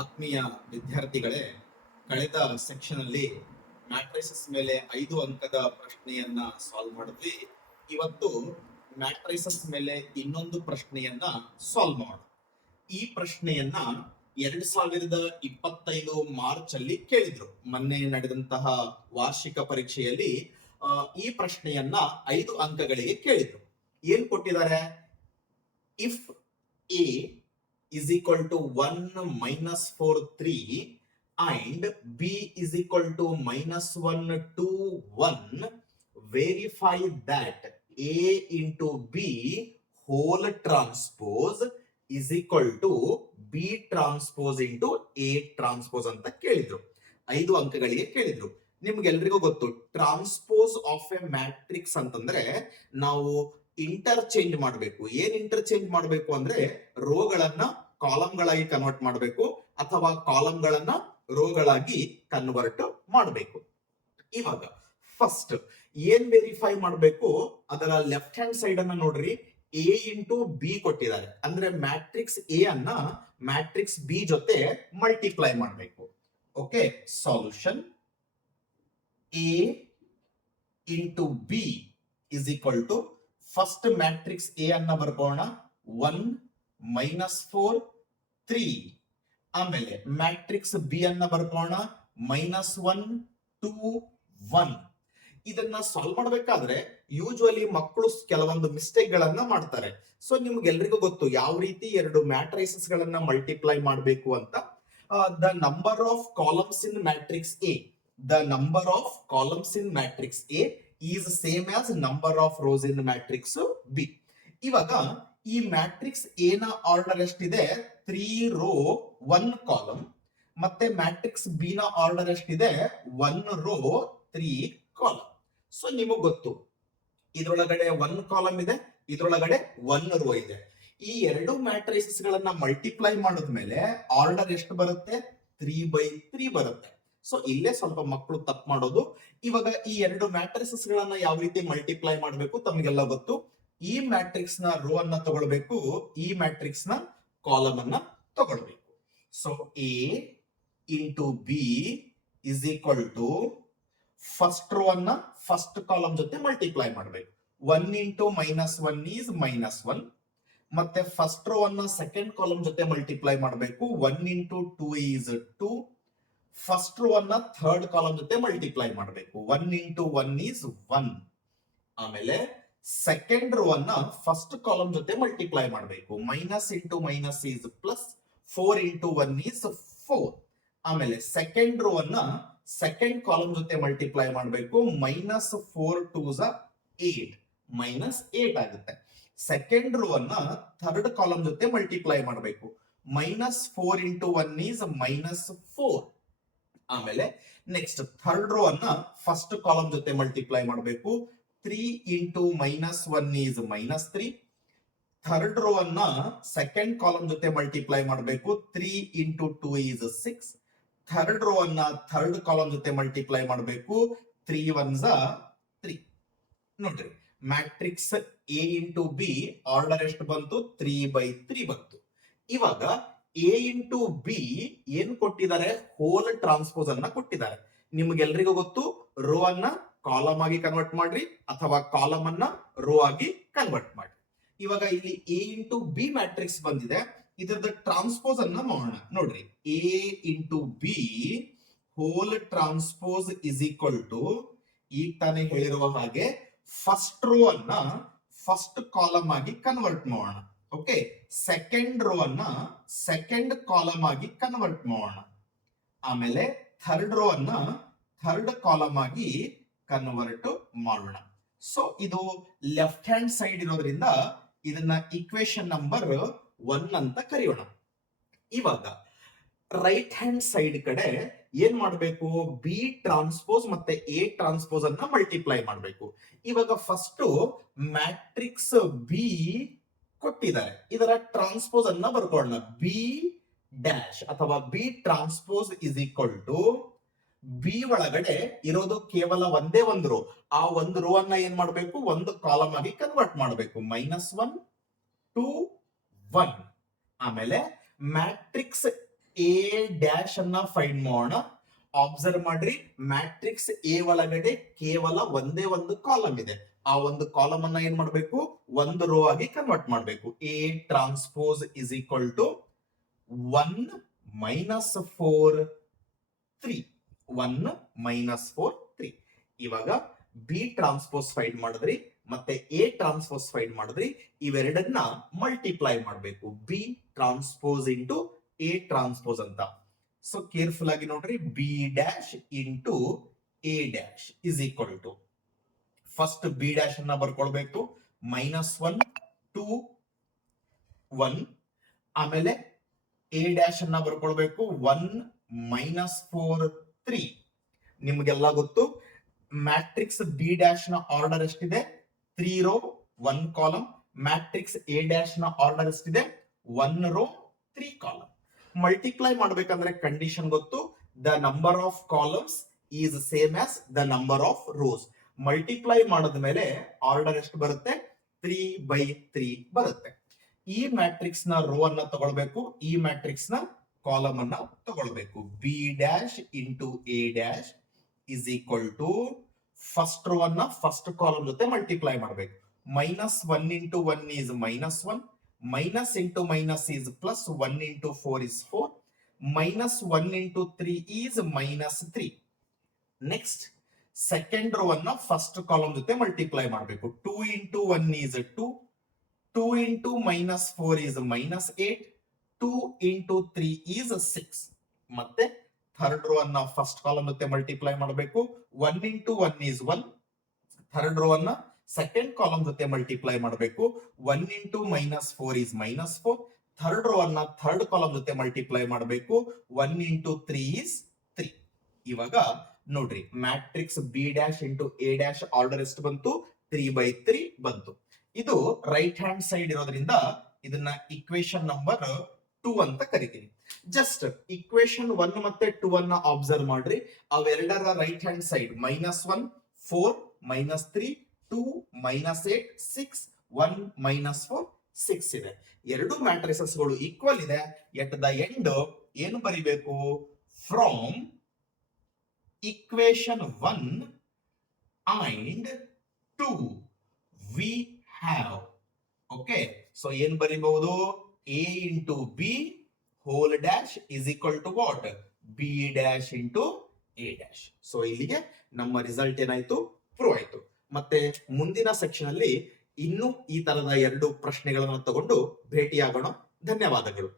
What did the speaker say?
ಆತ್ಮೀಯ ವಿದ್ಯಾರ್ಥಿಗಳೇ, ಕಳೆದ ಸೆಕ್ಷನ್ ಅಲ್ಲಿ ಮ್ಯಾಟ್ರೈಸಸ್ ಮೇಲೆ 5 ಅಂಕದ ಪ್ರಶ್ನೆಯನ್ನ ಸಾಲ್ವ್ ಮಾಡಿದ್ವಿ. ಇವತ್ತು ಮ್ಯಾಟ್ರೈಸಸ್ ಮೇಲೆ ಇನ್ನೊಂದು ಪ್ರಶ್ನೆಯನ್ನ ಸಾಲ್ವ್ ಮಾಡೋಣ. ಈ ಪ್ರಶ್ನೆಯನ್ನ 2025 ಮಾರ್ಚ್ ಅಲ್ಲಿ ಕೇಳಿದ್ರು. ಮೊನ್ನೆ ನಡೆದಂತಹ ವಾರ್ಷಿಕ ಪರೀಕ್ಷೆಯಲ್ಲಿ ಈ ಪ್ರಶ್ನೆಯನ್ನ 5 ಅಂಕಗಳಿಗೆ ಕೇಳಿದ್ರು. ಏನ್ ಕೊಟ್ಟಿದ್ದಾರೆ? If A is equal to 1 minus 4 3 and b is equal to minus 1 2 1, verify that a into b whole transpose is equal to b transpose into a transpose ಅಂತ ಕೇಳಿದ್ರು. 5 ಅಂಕಗಳಿಗೆ ಕೇಳಿದ್ರು. ನಿಮ್ಗೆಲ್ರಿಗೂ ಗೊತ್ತು, ಟ್ರಾನ್ಸ್ಪೋಸ್ ಆಫ್ ಎ ಮ್ಯಾಟ್ರಿಕ್ಸ್ ಅಂತಂದ್ರೆ ನಾವು interchange ಮಾಡಬೇಕು. ಏನ್ interchange ಮಾಡಬೇಕು ಅಂದ್ರೆ ರೋಗಳನ್ನ ಕಾಲಂಗಳಾಗಿ ಕನ್ವರ್ಟ್ ಮಾಡಬೇಕು ಅಥವಾ ಕಾಲಂಗಳನ್ನ ರೋಗಳಾಗಿ ಕನ್ವರ್ಟ್ ಮಾಡಬೇಕು. ಇವಾಗ ಫಸ್ಟ್ ಏನ್ ವೆರಿಫೈ ಮಾಡಬೇಕು? ಅದರ ಲೆಫ್ಟ್ ಹ್ಯಾಂಡ್ ಸೈಡ್ ಅನ್ನ ನೋಡ್ರಿ, ಎ ಇಂಟು ಬಿ ಕೊಟ್ಟಿದ್ದಾರೆ. ಅಂದ್ರೆ ಮ್ಯಾಟ್ರಿಕ್ಸ್ ಎ ಅನ್ನ ಮ್ಯಾಟ್ರಿಕ್ಸ್ ಬಿ ಜೊತೆ ಮಲ್ಟಿಪ್ಲೈ ಮಾಡಬೇಕು. Okay, solution A into B is equal to, first matrix A ಅನ್ನ ಬರ್ಕೋಣ, 1 ಮೈನಸ್ 4 3. ಆಮೇಲೆ ಮ್ಯಾಟ್ರಿಕ್ಸ್ ಬಿ ಅನ್ನ ಬರ್ಕೋಣ, ಮೈನಸ್ 1 2 1. ಇದನ್ನ ಸಾಲ್ವ್ ಮಾಡಬೇಕಾದ್ರೆ ಯೂಶುವಲಿ ಮಕ್ಕಳು ಕೆಲವೊಂದು ಮಿಸ್ಟೇಕ್ ಗಳನ್ನ ಮಾಡ್ತಾರೆ. ಸೊ ನಿಮ್ಗೆಲ್ರಿಗೂ ಗೊತ್ತು ಯಾವ ರೀತಿ ಎರಡು ಮ್ಯಾಟ್ರೈಸಸ್ ಗಳನ್ನ ಮಲ್ಟಿಪ್ಲೈ ಮಾಡಬೇಕು ಅಂತ. The number of columns in matrix A, the number of columns in matrix A is same as number of rose in matrix B. ಇವಾಗ ಈ ಮ್ಯಾಟ್ರಿಕ್ಸ್ ಎ ನ ಆರ್ಡರ್ ಎಷ್ಟಿದೆ? 3 ರೋ 1 ಕಾಲಮ್. ಮತ್ತೆ ಮ್ಯಾಟ್ರಿಕ್ಸ್ ಬಿ ನ order ಎಷ್ಟಿದೆ? 1 row 3 column. So ನಿಮಗ್ ಗೊತ್ತು, ಇದ್ರೊಳಗಡೆ 1 ಕಾಲಮ್ ಇದೆ, ಇದ್ರೊಳಗಡೆ 1 ರೋ ಇದೆ. ಈ ಎರಡು ಮ್ಯಾಟ್ರೈಸಸ್ ಗಳನ್ನ ಮಲ್ಟಿಪ್ಲೈ ಮಾಡಿದ್ಮೇಲೆ ಆರ್ಡರ್ ಎಷ್ಟು ಬರುತ್ತೆ? 3/3 ಬರುತ್ತೆ. ಸೊ ಇಲ್ಲೇ ಸ್ವಲ್ಪ ಮಕ್ಕಳು ತಪ್ಪು ಮಾಡೋದು. ಇವಾಗ ಈ ಎರಡು ಮ್ಯಾಟ್ರಿಸಸ್ ಗಳನ್ನ ಯಾವ ರೀತಿ ಮಲ್ಟಿಪ್ಲೈ ಮಾಡಬೇಕು ತಮಗೆಲ್ಲ ಗೊತ್ತು. ಈ ಮ್ಯಾಟ್ರಿಕ್ಸ್ ನ ರೋ ಅನ್ನ ತಗೊಳ್ಬೇಕು, ಈ ಮ್ಯಾಟ್ರಿಕ್ಸ್ ನ ಕಾಲಮ್ ಅನ್ನ ತಗೊಳ್ಬೇಕು. So A into B is equal to, first row ಅನ್ನ ಫಸ್ಟ್ ಕಾಲಮ್ ಜೊತೆ ಮಲ್ಟಿಪ್ಲೈ ಮಾಡಬೇಕು. 1 ಇಂಟು ಮೈನಸ್ 1 ಈಸ್ ಮೈನಸ್ 1. ಮತ್ತೆ ಫಸ್ಟ್ ರೋ ಅನ್ನ ಸೆಕೆಂಡ್ ಕಾಲಮ್ ಜೊತೆ ಮಲ್ಟಿಪ್ಲೈ ಮಾಡಬೇಕು. 1 ಇಂಟು 2 ಈಸ್ 2. ಫಸ್ಟ್ ರೋ ಅನ್ನ ಥರ್ಡ್ ಕಾಲಮ್ ಜೊತೆ ಮಲ್ಟಿಪ್ಲೈ ಮಾಡಬೇಕು. 1 ಇಂಟು 1 ಈಸ್ 1. ಆಮೇಲೆ ಸೆಕೆಂಡ್ ರೋ ಅನ್ನ ಫಸ್ಟ್ ಕಾಲಮ್ ಜೊತೆ ಮಲ್ಟಿಪ್ಲೈ ಮಾಡಬೇಕು. Minus into minus is plus. 4 into 1 is 4. ಆಮೇಲೆ ಸೆಕೆಂಡ್ ರೋ ಅನ್ನ ಸೆಕೆಂಡ್ ಕಾಲಮ್ ಜೊತೆ ಮಲ್ಟಿಪ್ಲೈ ಮಾಡಬೇಕು. ಮೈನಸ್ 4 2s 8, ಮೈನಸ್ 8 ಆಗುತ್ತೆ. ಸೆಕೆಂಡ್ ರೋ ಅನ್ನ ಥರ್ಡ್ ಕಾಲಮ್ ಜೊತೆ ಮಲ್ಟಿಪ್ಲೈ ಮಾಡಬೇಕು. Minus 4 into 1 is minus 4. ಆಮೇಲೆ ನೆಕ್ಸ್ಟ್ ಥರ್ಡ್ ರೋ ಅನ್ನ ಫಸ್ಟ್ ಕಾಲಮ್ ಜೊತೆ ಮಲ್ಟಿಪ್ಲೈ ಮಾಡಬೇಕು. 3 into minus 1 is minus 3. Third row ಅನ್ನ ಸೆಕೆಂಡ್ ಕಾಲಮ್ ಜೊತೆ ಮಲ್ಟಿಪ್ಲೈ ಮಾಡಬೇಕು. 3 ಇಂಟು 2 ಈಸ್ 6. ಥರ್ಡ್ ರೋ ಅನ್ನ ಥರ್ಡ್ ಕಾಲಮ್ ಜೊತೆ ಮಲ್ಟಿಪ್ಲೈ ಮಾಡಬೇಕು. 3 1s 3. ನೋಡ್ರಿ, matrix A into B order ಎಷ್ಟು ಬಂತು? 3/3 ಬಂತು. ಇವಾಗ ಎ ಇಂಟು ಬಿ ಏನ್ ಕೊಟ್ಟಿದ್ದಾರೆ? ಹೋಲ್ ಟ್ರಾನ್ಸ್ಪೋಸ್ ಅನ್ನ ಕೊಟ್ಟಿದ್ದಾರೆ. ನಿಮ್ಗೆಲ್ರಿಗೂ ಗೊತ್ತು, ರೋ ಅನ್ನ ಕಾಲಮ್ ಆಗಿ ಕನ್ವರ್ಟ್ ಮಾಡ್ರಿ ಅಥವಾ ಕಾಲಮ್ ಅನ್ನ ರೋ ಆಗಿ ಕನ್ವರ್ಟ್ ಮಾಡಿ. ಇವಾಗ ಇಲ್ಲಿ ಎ ಇಂಟು ಬಿ ಮ್ಯಾಟ್ರಿಕ್ಸ್ ಬಂದಿದೆ, ಇದರದ ಟ್ರಾನ್ಸ್ಪೋಸ್ ಅನ್ನ ಮಾಡೋಣ. ನೋಡ್ರಿ, A into B whole transpose is equal to, ಈಗ ತಾನೇ ಹೇಳಿರುವ ಹಾಗೆ ಫಸ್ಟ್ ರೋ ಅನ್ನ ಫಸ್ಟ್ ಕಾಲಮ್ ಆಗಿ ಕನ್ವರ್ಟ್ ಮಾಡೋಣ. ಓಕೆ, ಸೆಕೆಂಡ್ ರೋ ಅನ್ನ ಸೆಕೆಂಡ್ ಕಾಲಮ್ ಆಗಿ ಕನ್ವರ್ಟ್ ಮಾಡೋಣ. ಆಮೇಲೆ ಥರ್ಡ್ ರೋ ಅನ್ನ ಥರ್ಡ್ ಕಾಲಮ್ ಆಗಿ ಕನ್ವರ್ಟ್ ಮಾಡೋಣ. ಸೊ ಇದು ಲೆಫ್ಟ್ ಹ್ಯಾಂಡ್ ಸೈಡ್ ಇರೋದ್ರಿಂದ ಇದನ್ನ ಇಕ್ವೇಶನ್ ನಂಬರ್ 1 ಅಂತ ಕರೆಯೋಣ. ಇವಾಗ ರೈಟ್ ಹ್ಯಾಂಡ್ ಸೈಡ್ ಕಡೆ ಏನ್ ಮಾಡಬೇಕು? ಬಿ ಟ್ರಾನ್ಸ್ಪೋಸ್ ಮತ್ತೆ ಎ ಟ್ರಾನ್ಸ್ಪೋಸ್ ಅನ್ನ ಮಲ್ಟಿಪ್ಲೈ ಮಾಡಬೇಕು. ಇವಾಗ ಫಸ್ಟ್ ಮ್ಯಾಟ್ರಿಕ್ಸ್ ಬಿ ಕೊಟ್ಟಿದ್ದಾರೆ, ಇದರ ಟ್ರಾನ್ಸ್ಪೋಸ್ ಅನ್ನ ಬರ್ಕೊಳ್ಳೋಣ. ಬಿ ಡ್ಯಾಶ್ ಅಥವಾ B transpose is equal to, B ಒಳಗಡೆ ಇರೋದು ಕೇವಲ ಒಂದೇ ಒಂದು ರೋ. ಆ ಒಂದು ರೋ ಅನ್ನ ಏನ್ ಮಾಡಬೇಕು? ಒಂದು ಕಾಲಮ್ ಆಗಿ ಕನ್ವರ್ಟ್ ಮಾಡಬೇಕು. -1 2 1. ಆಮೇಲೆ ಮ್ಯಾಟ್ರಿಕ್ಸ್ ಎ ಡ್ಯಾಶ್ ಅನ್ನ ಫೈಂಡ್ ಮಾಡೋಣ. ಅಬ್ಸರ್ವ್ ಮಾಡ್ರಿ, ಮ್ಯಾಟ್ರಿಕ್ಸ್ ಎ ಒಳಗಡೆ ಕೇವಲ ಒಂದೇ ಒಂದು ಕಾಲಮ್ ಇದೆ. ಆ ಒಂದು ಕಾಲಮ್ ಅನ್ನ ಏನ್ ಮಾಡ್ಬೇಕು, ಒಂದು ರೋ ಆಗಿ ಕನ್ವರ್ಟ್ ಮಾಡ್ಬೇಕು. A transpose is equal to 1 minus 4 3. 1 minus 4 3. ಇವಾಗ ಬಿ ಟ್ರಾನ್ಸ್ಪೋಸ್ ಫೈಂಡ್ ಮಾಡಿದ್ರಿ ಮತ್ತೆ ಎ ಟ್ರಾನ್ಸ್ಪೋಸ್ ಫೈಂಡ್ ಮಾಡಿದ್ರಿ, ಇವೆರಡನ್ನ ಮಲ್ಟಿಪ್ಲೈ ಮಾಡಬೇಕು. B transpose into A transpose ಅಂತ. ಸೊ ಕೇರ್ಫುಲ್ ಆಗಿ ನೋಡ್ರಿ, B dash into A dash is equal to, first B dash ಅನ್ನ ಬರ್ಕೊಳ್ಬೇಕು, -1 2 1. ಆಮೇಲೆ ಎ ಡ್ಯಾಶ್ ಅನ್ನ ಬರ್ಕೊಳ್ಬೇಕು 1 ಮೈನಸ್ 4 3. ನಿಮ್ಗೆಲ್ಲ ಗೊತ್ತು ಮ್ಯಾಟ್ರಿಕ್ಸ್ ಬಿ ಡ್ಯಾಶ್ ನ ಆರ್ಡರ್ ಎಷ್ಟಿದೆ, 3 row 1 column. Matrix A dash ನ ಆರ್ಡರ್ ಎಷ್ಟಿದೆ, 1 ರೋ 3 ಕಾಲಮ್. ಮಲ್ಟಿಪ್ಲೈ ಮಾಡ್ಬೇಕಂದ್ರೆ ಕಂಡೀಷನ್ ಗೊತ್ತು, the number of columns is same as the number of rows. Multiply ಮಾಡಿದ ಮೇಲೆ ಆರ್ಡರ್ ಎಷ್ಟು ಬರುತ್ತೆ, 3/3 ಬರುತ್ತೆ. ಈ ಮ್ಯಾಟ್ರಿಕ್ಸ್ ನ ರೋ ಅನ್ನ ತಗೊಳ್ಬೇಕು, ಈ ಮ್ಯಾಟ್ರಿಕ್ಸ್ ನ ಕಾಲಮ್ ಅನ್ನ ತಗೊಳ್ಬೇಕು. B dash into A dash is equal to, first row ಅನ್ನ ಫಸ್ಟ್ ಕಾಲಮ್ ಜೊತೆ ಮಲ್ಟಿಪ್ಲೈ ಮಾಡಬೇಕು. -1 into 1 is -1, minus into minus is plus, 1 into 4 is 4, -1 into 3 is -3. Next second row ಅನ್ನ ಫಸ್ಟ್ ಕಾಲಮ್ ಜೊತೆ multiply ಮಾಡಬೇಕು. 2 into 1 is 2, 2 into -4 is -8, 2 into 3 is 6. ಮತ್ತೆ third row ಅನ್ನ first column ಜೊತೆ multiply ಮಾಡಬೇಕು. 1 into 1 is 1, third row ಅನ್ನ second column ಜೊತೆ multiply ಮಾಡಬೇಕು. 1 ಇಂಟು -4 ಈಸ್ -4, ಥರ್ಡ್ ರೋ ಅನ್ನ ಥರ್ಡ್ ಕಾಲಮ್ ಜೊತೆ ಮಲ್ಟಿಪ್ಲೈ ಮಾಡಬೇಕು. 1 ಇಂಟು 3 ಈಸ್ 3. ಇವಾಗ ನೋಡ್ರಿ, matrix B dash into A dash order ಎಷ್ಟು ಬಂತು, 3/3 ಬಂತು. ಇದು ರೈಟ್ ಹ್ಯಾಂಡ್ ಸೈಡ್ ಇರೋದ್ರಿಂದ ಇದನ್ನ ಇಕ್ವೇಶನ್ ನಂಬರ್ 2 ಅಂತ ಕರಿತೀವಿ. ಜಸ್ಟ್ ಇಕ್ವೇಶನ್ 1 ಮತ್ತೆ 2 ಅನ್ನ ಅಬ್ಸರ್ವ್ ಮಾಡ್ರಿ, ಅವೆರಡರ ರೈಟ್ ಹ್ಯಾಂಡ್ ಸೈಡ್ -1 4 -3 2 -8 6 1 -4 6 ಇದೆ. ಎರಡು ಮ್ಯಾಟ್ರಿಸಸ್ ಗಳು ಈಕ್ವಲ್ ಇದೆ. ಎಟ್ ದ ಎಂಡ್ ಏನು ಬರಿಬೇಕು, from equation 1 and 2 we have. Okay, so ಏನ್ ಬರಿಬಹುದು, a into b whole dash is equal to what, b dash into a dash. So ಇಲ್ಲಿಗೆ ನಮ್ಮ ರಿಸಲ್ಟ್ ಏನಾಯ್ತು, ಪ್ರೂವ್ ಆಯ್ತು. ಮತ್ತೆ ಮುಂದಿನ ಸೆಕ್ಷನ್ ಅಲ್ಲಿ ಇನ್ನು ಈ ತರದ ಎರಡು ಪ್ರಶ್ನೆಗಳನ್ನು ತಗೊಂಡು ಭೇಟಿಯಾಗೋಣ. ಧನ್ಯವಾದಗಳು.